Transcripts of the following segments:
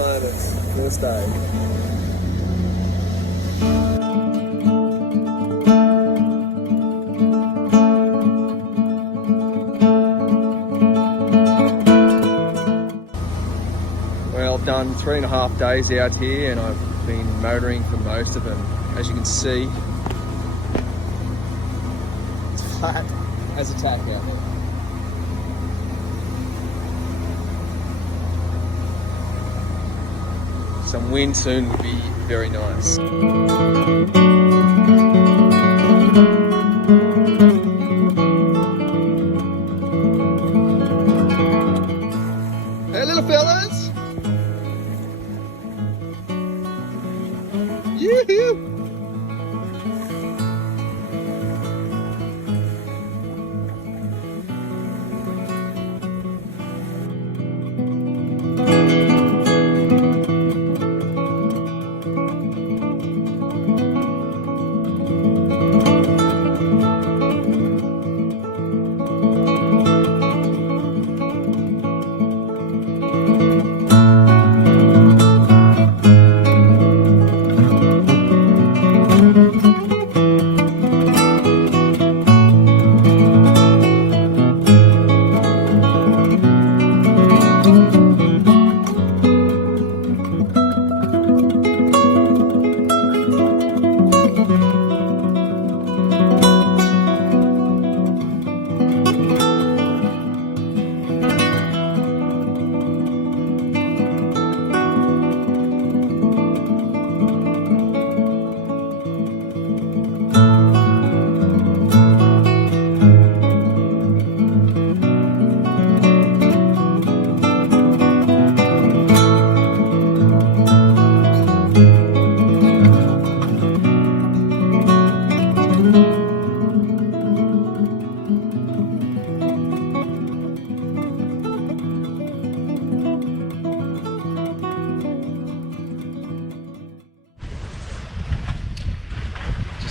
moments. First day. Well, I've done 3.5 days out here and I've been motoring for most of them. As you can see, it's flat as a tack out there. Some wind soon would be very nice. Hey little fellas! Yoo-hoo!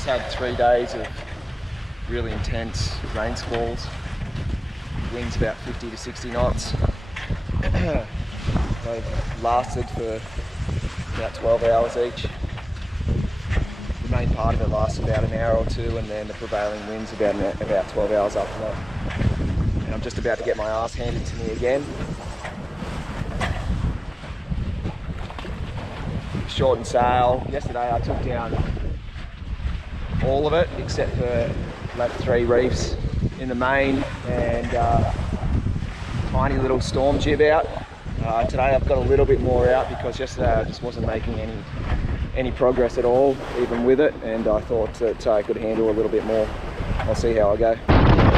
Had 3 days of really intense rain squalls, winds about 50 to 60 knots. They've lasted for about 12 hours each. The main part of it lasts about an hour or two, and then the prevailing winds about 12 hours after that. And I'm just about to get my ass handed to me again. Shortened sail. Yesterday I took down all of it except for left 3 reefs in the main and tiny little storm jib out. Today I've got a little bit more out because yesterday I just wasn't making any progress at all, even with it, and I thought that I could handle a little bit more. I'll see how I go.